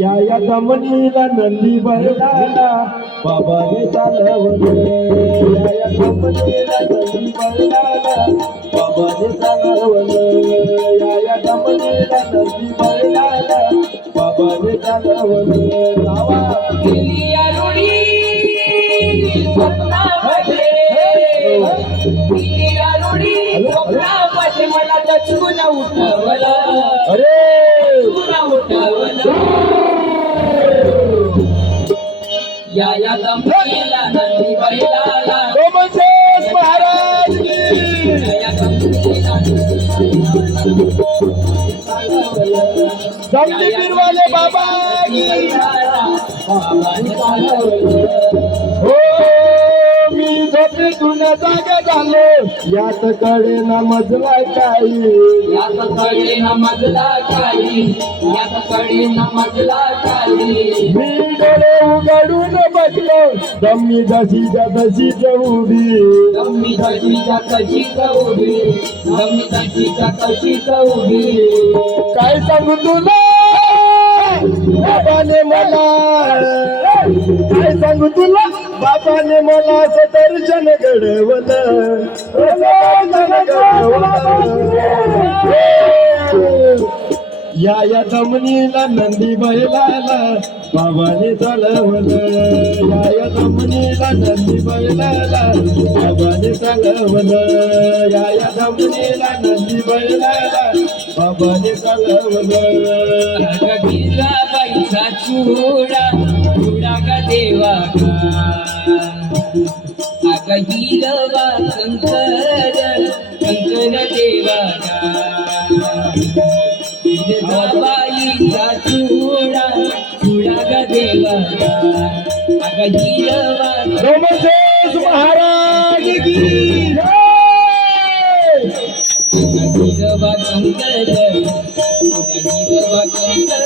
या कमनीला नंदी बैलाला बाबाने चालवलं. या कमनीला नंदी बैलाला बाबाने चालवलं. या कमनीला नंदी बैलाला बाबाने चालवलं. लावा गेली आरुडी स्वप्नामध्ये, गेली आरुडी स्वप्नामध्ये मला दचकून उठवलं. अरे या गंभीला नंदी बैलाला महाराज जमदीर वाले बाबा हो मी झोपेतून जागा झालो. यात कडे ना मजला काही, यात कडे न मजला काही, यात कडे न मजला काही. मी डोळे उघडून बसलो दम्मी जशीच्या तशीच उभी. दम्मी तशीच्या तशीच उभी, दम्मी तशीच्या तशीच उभी. काय सांगू तुला बाबाने मला, काय सांगू तुला बाबाने मला असं दर्शन घडवलं. या दमनीला नंदी बैलाला बाबाने चालवलं. या दमनीला नंदी बैलाला बाबाने चालवलं. या दमनीला नंदी बैलाला बाबाने चालवलं. गीला बाईचा चुडा चुडा का देवा का, अग हिरवा शंकर शंकर देवा का. बाईचा चुडा चुडा का देवा का, अग हिरवा सोमसेस महाराज की हिरवा शंकर हिरवा शंकर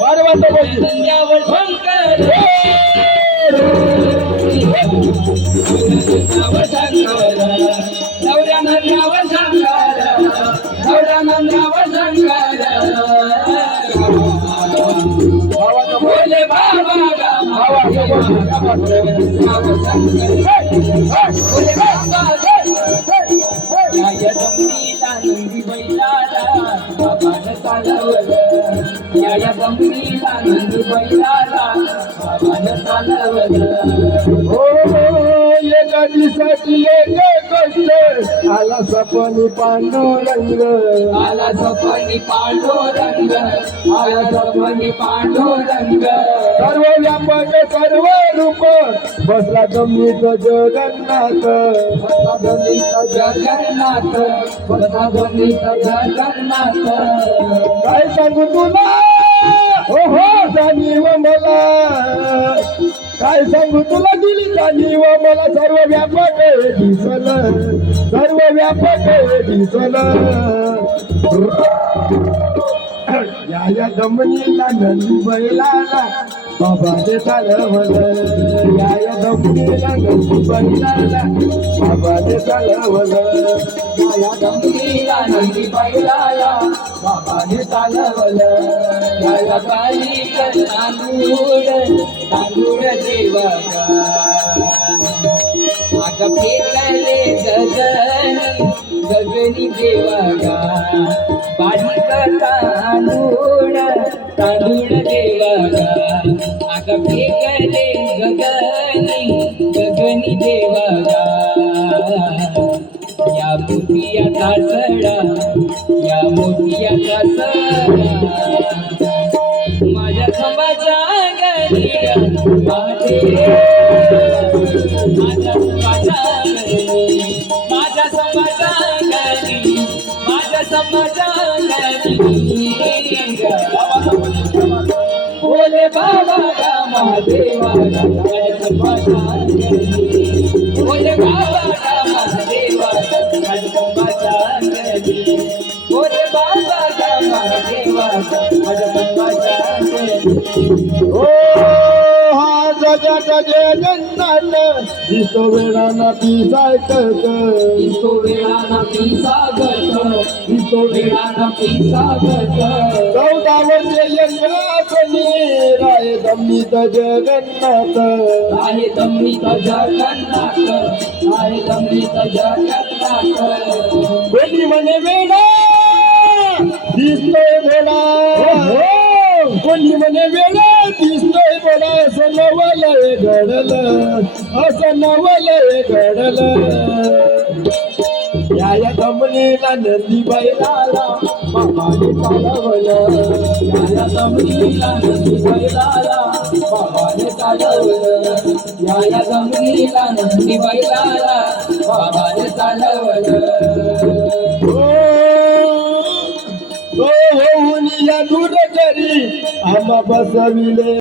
बार वाजता बोलली. संध्यावर शंकर नवऱ्या नंद्यावर शंकर, नवऱ्या नंद्यावर शंकर. बोले बाबा या गंभीला नंदी बैलाला बाबानं चालवलं. या गंभीला नंदी बैलाला बाबानं चालवलं. हो एका दिवसाची एक गोष्ट आला सपनी पांडुरंग. आला सपनी पांडुरंग, आला सपनी पांडुरंग. सर्व व्यापक सर्व रूप बसला गमनीत जगन्नाथ. बसा गणित जगन्नाथ, बसा गणित जगन्नाथ. काय सांगू तुला हो हो जाणीव मला, काय सांगू तुला दिली जाणीव मला. सर्व व्यापक दिसल, सर्व व्यापक दिसल. या दमनीला नंदी बैलाला बाबाने चालवलं. या दमनीला नंदी बैलाला बाबाने चालवलं. या गंभीरा नंदी बैलाला बाबाने चालवलं. या काळी तांदूळ तांदूळ देवा का, अग फेकले गगनी गगनी देवा का. बारीक तांदूळ तांदूळ देवा का, अग फेकले गगनी गगनी देवा का. या मोतियाचा सडा, या मोतियाचा सडा माझ्या खंबाच्या गरीला माझ्या समाजा गरी, माझ्या समाजा गरी, माझ्या समाजा गरी. बोले बाबा रामा देवा माझ्या समाजा गरी. बोले बाबा रामा देवा माझ्या समाजा गरी. बोले बाबा रामा देवा माझ्या समाजा गरी. ओ हा माझ्या जगन्नाथ दिसतो वेळाना पिसायकत दिसतो वेळाना पिसागत दिसतो वेळाना पिसागत 14 वर्षे यंगासनी राय दम्मित जगन्नाथ आहे दम्मित जगन्नाथ आहे दम्मित जगन्नाथ कोणी म्हणे वेडा दिसतोय भोळा कोणी म्हणे वेडा दिसतोय भोळा असं नवलय घडलं असं नवलय घडलं या दमनीला नंदी बैलाला बाबाने चालवलं या जमिनीला नंदी बैलाला बाबाने चालवलं या जमिनीला नंदी बैलाला बाबाने चालवलं हो होऊन या दूर करी आम्हा बसविले